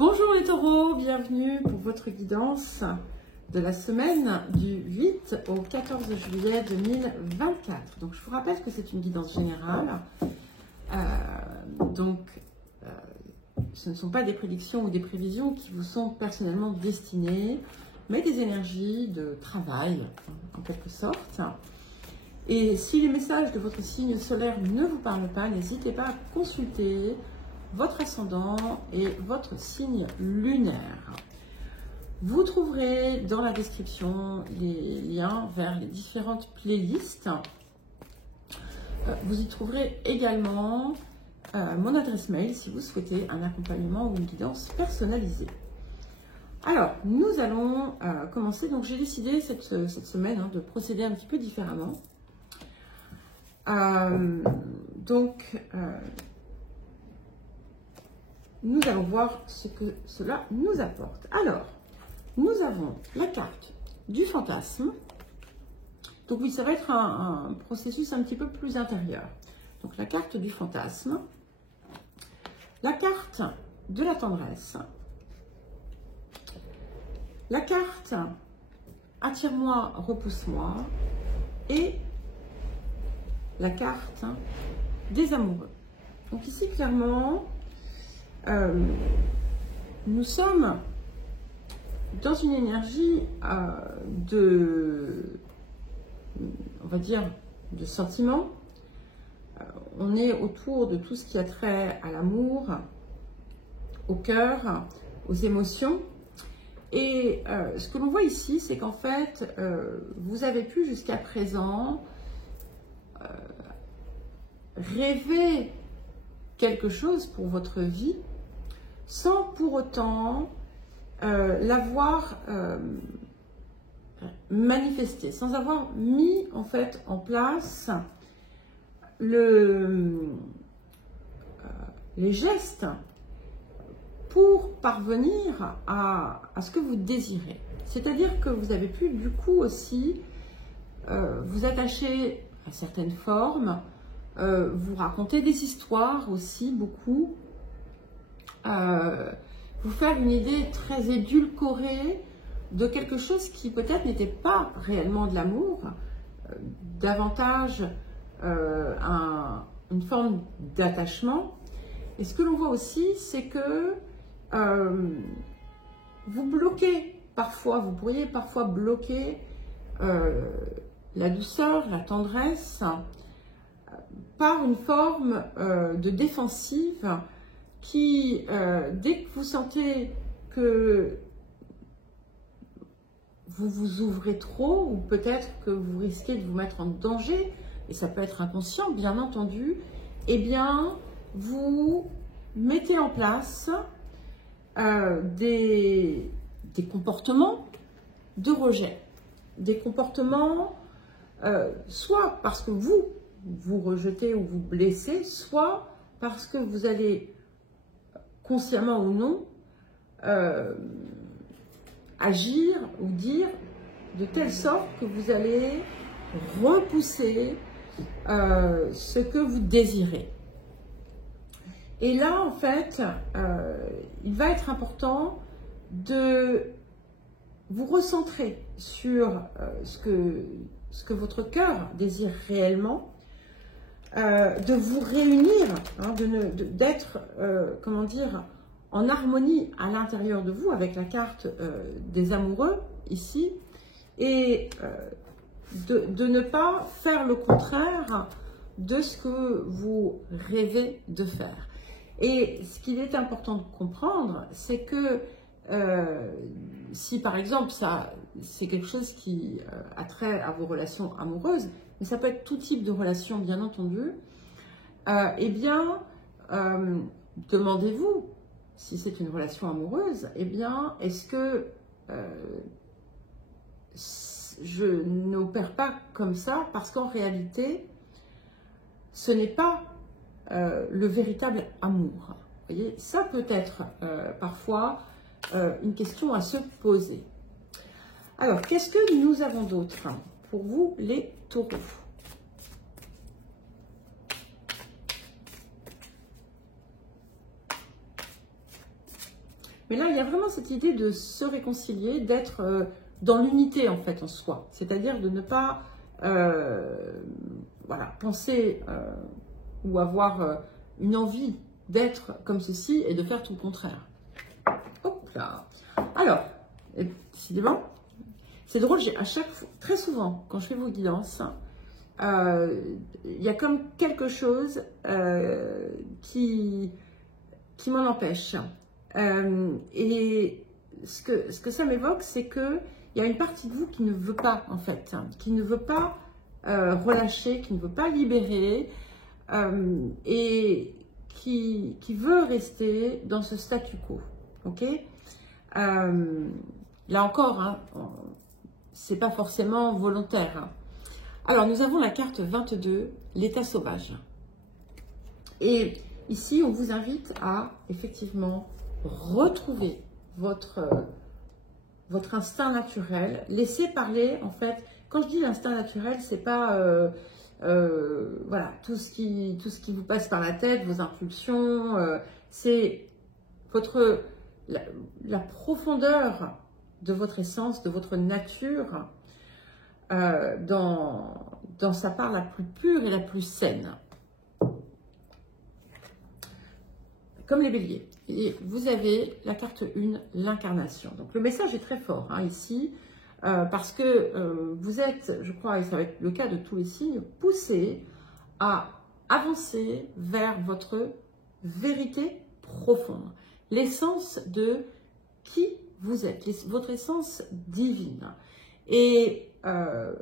Bonjour les taureaux, bienvenue pour votre guidance de la semaine du 8 au 14 juillet 2024. Donc je vous rappelle que c'est une guidance générale, ce ne sont pas des prédictions ou des prévisions qui vous sont personnellement destinées, mais des énergies de travail en quelque sorte. Et si les messages de votre signe solaire ne vous parlent pas, n'hésitez pas à consulter votre ascendant et votre signe lunaire. Vous trouverez dans la description les liens vers les différentes playlists. Vous y trouverez également mon adresse mail si vous souhaitez un accompagnement ou une guidance personnalisée. Alors, nous allons commencer. Donc, j'ai décidé cette semaine de procéder un petit peu différemment. Nous allons voir ce que cela nous apporte. Alors, nous avons la carte du fantasme. Donc oui, ça va être un processus un petit peu plus intérieur. Donc la carte du fantasme, la carte de la tendresse, la carte attire-moi, repousse-moi et la carte des amoureux. Donc ici, clairement, nous sommes dans une énergie on va dire, de sentiment. On est autour de tout ce qui a trait à l'amour, au cœur, aux émotions. Et ce que l'on voit ici, c'est qu'en fait, vous avez pu jusqu'à présent rêver quelque chose pour votre vie sans pour autant l'avoir manifesté, sans avoir mis en fait en place les gestes pour parvenir à ce que vous désirez. C'est-à-dire que vous avez pu du coup aussi vous attacher à certaines formes, vous raconter des histoires aussi beaucoup, vous faire une idée très édulcorée de quelque chose qui peut-être n'était pas réellement de l'amour, davantage une forme d'attachement. Et ce que l'on voit aussi, c'est que vous bloquez parfois, vous pourriez parfois bloquer la douceur, la tendresse, par une forme de défensive qui, dès que vous sentez que vous vous ouvrez trop, ou peut-être que vous risquez de vous mettre en danger, et ça peut être inconscient, bien entendu, eh bien, vous mettez en place des comportements de rejet, des comportements soit parce que vous rejetez ou vous blessez, soit parce que vous allez, consciemment ou non, agir ou dire de telle sorte que vous allez repousser ce que vous désirez. Et là, en fait, il va être important de vous recentrer sur ce que votre cœur désire réellement, de vous réunir, d'être, comment dire, en harmonie à l'intérieur de vous avec la carte des amoureux ici, et de ne pas faire le contraire de ce que vous rêvez de faire. Et ce qu'il est important de comprendre, c'est que si par exemple c'est quelque chose qui a trait à vos relations amoureuses, mais ça peut être tout type de relation bien entendu, eh bien demandez-vous, si c'est une relation amoureuse, eh bien est-ce que je n'opère pas comme ça parce qu'en réalité ce n'est pas le véritable amour. Vous voyez, ça peut être parfois une question à se poser. Alors, qu'est-ce que nous avons d'autre pour vous, les taureaux? Mais là, il y a vraiment cette idée de se réconcilier, d'être dans l'unité en fait en soi. C'est-à-dire de ne pas voilà, penser ou avoir une envie d'être comme ceci et de faire tout le contraire. Hop là. Alors, décidément, c'est drôle, très souvent, quand je fais vos guidances, il y a comme quelque chose qui m'en empêche. Et ce que ça m'évoque, c'est qu'il y a une partie de vous qui ne veut pas, en fait, qui ne veut pas relâcher, qui ne veut pas libérer, et qui veut rester dans ce statu quo. Ok, là encore, hein, c'est pas forcément volontaire. Hein. Alors, nous avons la carte 22, l'état sauvage. Et ici, on vous invite à, effectivement, retrouver votre instinct naturel. Laissez parler, en fait, quand je dis l'instinct naturel, c'est pas voilà, tout ce qui vous passe par la tête, vos impulsions, c'est la profondeur de votre essence, de votre nature, dans sa part la plus pure et la plus saine. Comme les béliers. Et vous avez la carte 1, l'incarnation. Donc le message est très fort hein, ici, parce que vous êtes, je crois, et ça va être le cas de tous les signes, poussés à avancer vers votre vérité profonde. L'essence de qui vous êtes, votre essence divine. Et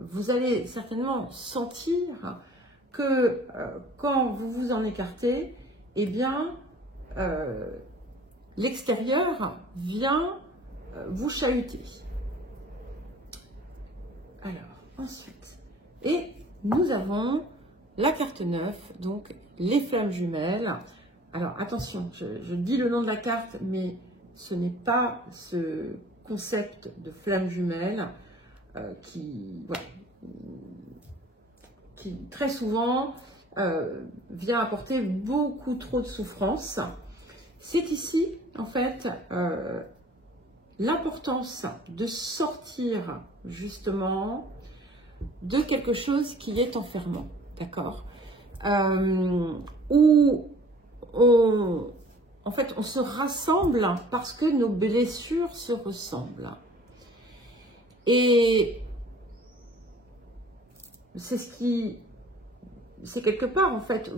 vous allez certainement sentir que quand vous vous en écartez, eh bien, l'extérieur vient vous chahuter. Alors, ensuite, et nous avons la carte 9, donc les flammes jumelles. Alors, attention, je dis le nom de la carte, mais ce n'est pas ce concept de flammes jumelles qui très souvent vient apporter beaucoup trop de souffrance. C'est ici, en fait, l'importance de sortir justement de quelque chose qui est enfermant, d'accord, où en fait, on se rassemble parce que nos blessures se ressemblent. Et c'est c'est quelque part, en fait,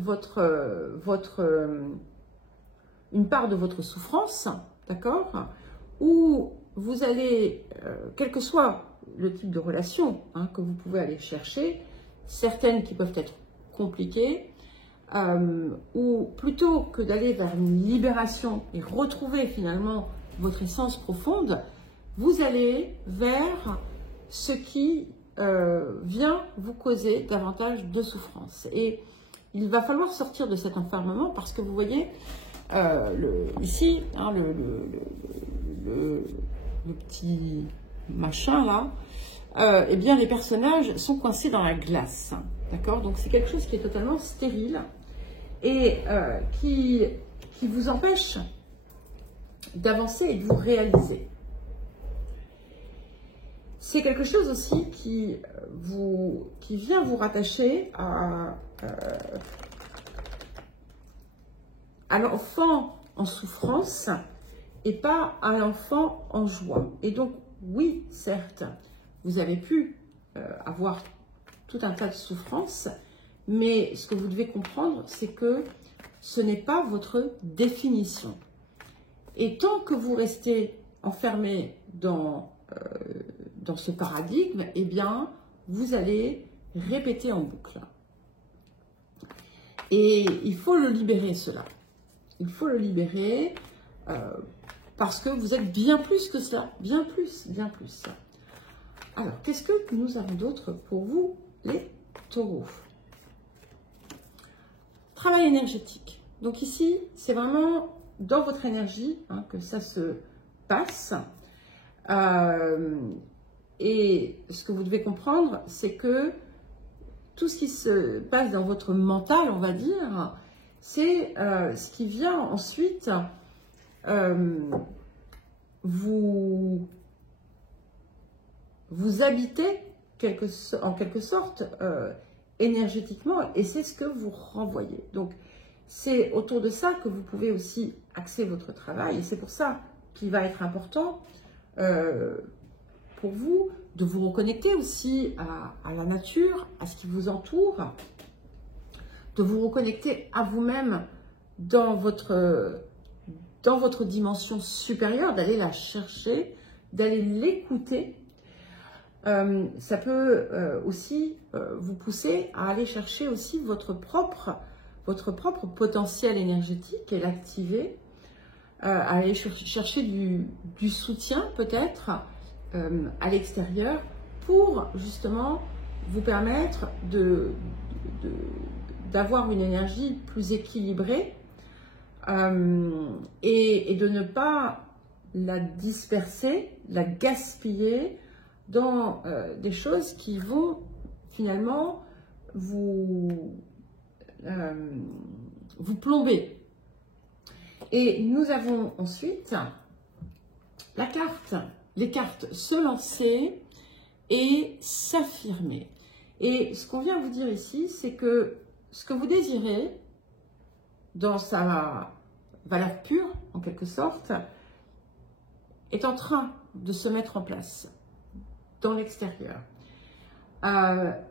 une part de votre souffrance, d'accord, où vous allez, quel que soit le type de relation hein, que vous pouvez aller chercher, certaines qui peuvent être compliquées, ou plutôt que d'aller vers une libération et retrouver finalement votre essence profonde, vous allez vers ce qui vient vous causer davantage de souffrance. Et il va falloir sortir de cet enfermement parce que vous voyez, ici, hein, le petit machin là, eh bien les personnages sont coincés dans la glace. D'accord? Donc c'est quelque chose qui est totalement stérile et qui vous empêche d'avancer et de vous réaliser. C'est quelque chose aussi qui vient vous rattacher à l'enfant en souffrance et pas à l'enfant en joie. Et donc, oui, certes, vous avez pu avoir tout un tas de souffrances, mais ce que vous devez comprendre, c'est que ce n'est pas votre définition. Et tant que vous restez enfermé dans ce paradigme, eh bien, vous allez répéter en boucle. Et il faut le libérer, cela. Il faut le libérer parce que vous êtes bien plus que cela. Bien plus, bien plus. Alors, qu'est-ce que nous avons d'autre pour vous, les taureaux? Travail énergétique. Donc ici, c'est vraiment dans votre énergie hein, que ça se passe. Et ce que vous devez comprendre, c'est que tout ce qui se passe dans votre mental, on va dire, c'est ce qui vient ensuite vous habitez en quelque sorte énergétiquement, et c'est ce que vous renvoyez. Donc, c'est autour de ça que vous pouvez aussi axer votre travail, et c'est pour ça qu'il va être important pour vous de vous reconnecter aussi à la nature, à ce qui vous entoure, de vous reconnecter à vous-même dans votre dimension supérieure, d'aller la chercher, d'aller l'écouter. Ça peut aussi vous pousser à aller chercher aussi votre propre potentiel énergétique et l'activer, à aller chercher du soutien peut-être à l'extérieur pour justement vous permettre d'avoir une énergie plus équilibrée et de ne pas la disperser, la gaspiller dans des choses qui vont finalement vous plomber. Et nous avons ensuite les cartes se lancer et s'affirmer. Et ce qu'on vient vous dire ici, c'est que ce que vous désirez, dans sa valeur pure, en quelque sorte, est en train de se mettre en place dans l'extérieur.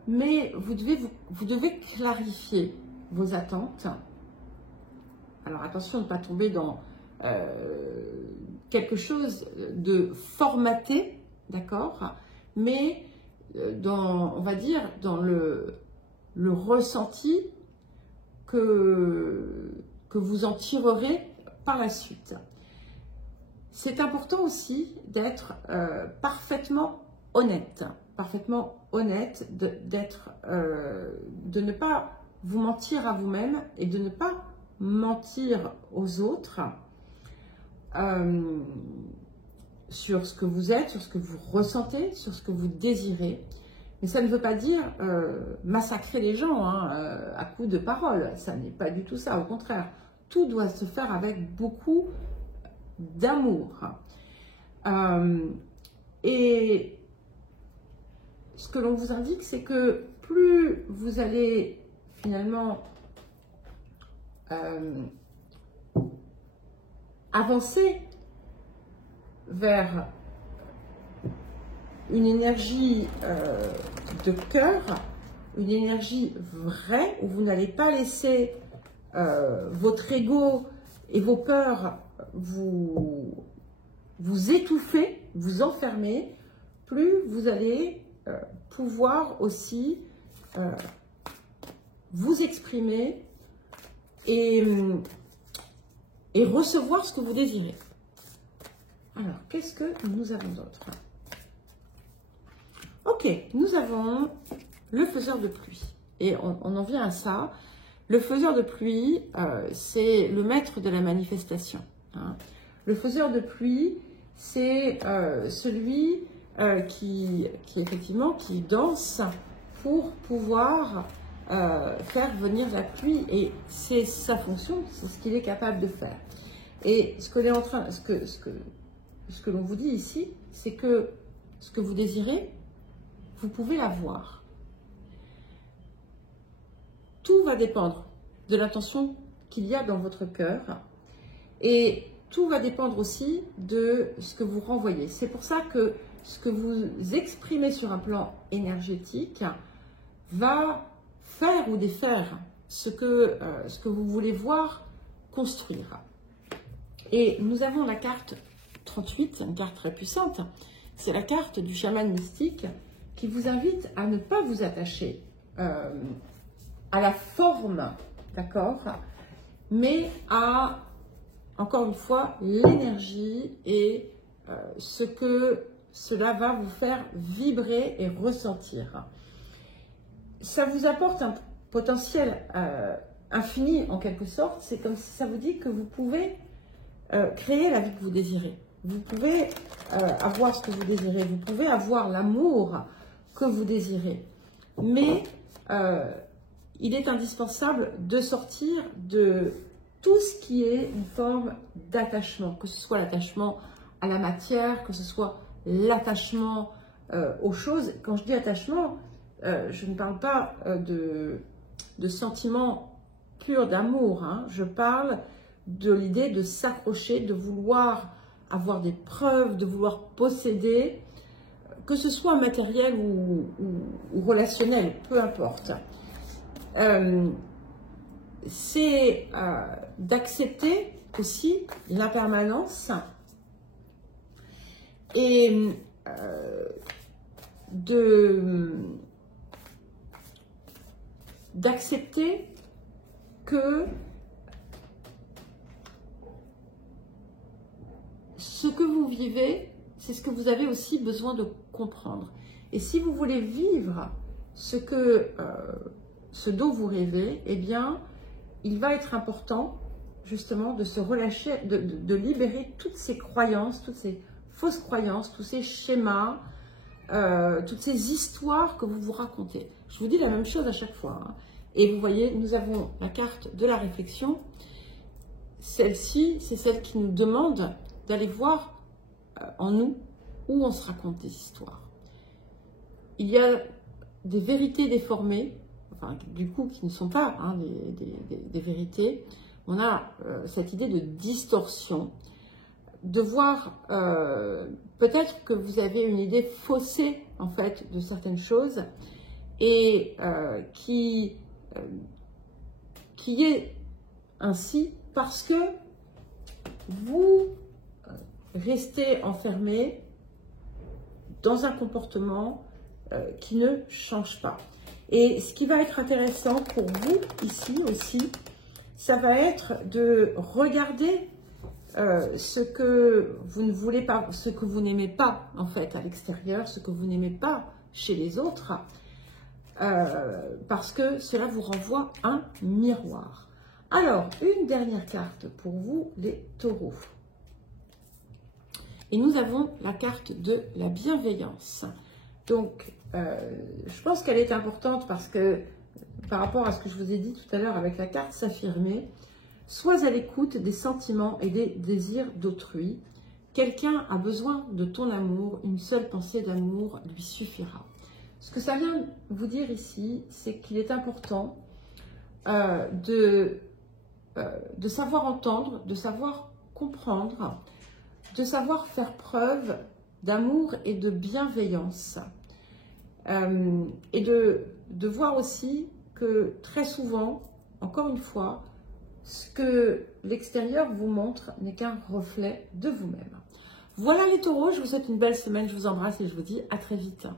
Mais vous devez clarifier vos attentes. Alors attention de ne pas tomber dans quelque chose de formaté, d'accord, mais on va dire dans le ressenti que vous en tirerez par la suite. C'est important aussi d'être parfaitement honnête, de ne pas vous mentir à vous-même et de ne pas mentir aux autres sur ce que vous êtes, sur ce que vous ressentez, sur ce que vous désirez. Mais ça ne veut pas dire massacrer les gens à coups de paroles. Ça n'est pas du tout ça. Au contraire, tout doit se faire avec beaucoup d'amour. Et ce que l'on vous indique, c'est que plus vous allez finalement avancer vers une énergie de cœur, une énergie vraie, où vous n'allez pas laisser votre ego et vos peurs vous étouffer, vous enfermer, plus vous allez pouvoir aussi vous exprimer et recevoir ce que vous désirez. Alors, qu'est-ce que nous avons d'autre? Ok, nous avons le faiseur de pluie. Et on en vient à ça. Le faiseur de pluie, c'est le maître de la manifestation. Hein. Le faiseur de pluie, c'est celui qui effectivement qui danse pour pouvoir faire venir la pluie. Et c'est sa fonction, c'est ce qu'il est capable de faire. Et ce que l'on vous dit ici, c'est que ce que vous désirez, vous pouvez l'avoir. Tout va dépendre de l'intention qu'il y a dans votre cœur et tout va dépendre aussi de ce que vous renvoyez. C'est pour ça que ce que vous exprimez sur un plan énergétique va faire ou défaire ce que vous voulez voir construire. Et nous avons la carte 38, une carte très puissante. C'est la carte du chaman mystique qui vous invite à ne pas vous attacher à la forme, d'accord, mais à, encore une fois, l'énergie et ce que cela va vous faire vibrer et ressentir. Ça vous apporte un potentiel infini en quelque sorte. C'est comme si ça vous dit que vous pouvez créer la vie que vous désirez. Vous pouvez avoir ce que vous désirez. Vous pouvez avoir l'amour que vous désirez. Mais il est indispensable de sortir de tout ce qui est une forme d'attachement, que ce soit l'attachement à la matière, que ce soit l'attachement aux choses. Quand je dis attachement, je ne parle pas de sentiments purs d'amour, hein. Je parle de l'idée de s'accrocher, de vouloir avoir des preuves, de vouloir posséder, que ce soit matériel ou relationnel, peu importe. C'est d'accepter aussi l'impermanence et d'accepter que ce que vous vivez, c'est ce que vous avez aussi besoin de comprendre. Et si vous voulez vivre ce dont vous rêvez, eh bien, il va être important justement de se relâcher, de libérer toutes ces croyances, toutes ces fausses croyances, tous ces schémas, toutes ces histoires que vous vous racontez. Je vous dis la même chose à chaque fois, hein. Et vous voyez, nous avons la carte de la réflexion. Celle-ci, c'est celle qui nous demande d'aller voir en nous où on se raconte des histoires. Il y a des vérités déformées, enfin, du coup, qui ne sont pas, hein, des vérités. On a cette idée de distorsion, de voir peut-être que vous avez une idée faussée en fait de certaines choses et qui est ainsi parce que vous restez enfermé dans un comportement qui ne change pas. Et ce qui va être intéressant pour vous ici aussi, ça va être de regarder ce que vous ne voulez pas, ce que vous n'aimez pas en fait à l'extérieur, ce que vous n'aimez pas chez les autres, parce que cela vous renvoie un miroir. Alors, une dernière carte pour vous, les taureaux. Et nous avons la carte de la bienveillance. Donc, je pense qu'elle est importante parce que, par rapport à ce que je vous ai dit tout à l'heure avec la carte s'affirmer, sois à l'écoute des sentiments et des désirs d'autrui. Quelqu'un a besoin de ton amour, une seule pensée d'amour lui suffira. Ce que ça vient vous dire ici, c'est qu'il est important de savoir entendre, de savoir comprendre, de savoir faire preuve d'amour et de bienveillance. Et de voir aussi que très souvent, encore une fois, ce que l'extérieur vous montre n'est qu'un reflet de vous-même. Voilà les taureaux, je vous souhaite une belle semaine, je vous embrasse et je vous dis à très vite.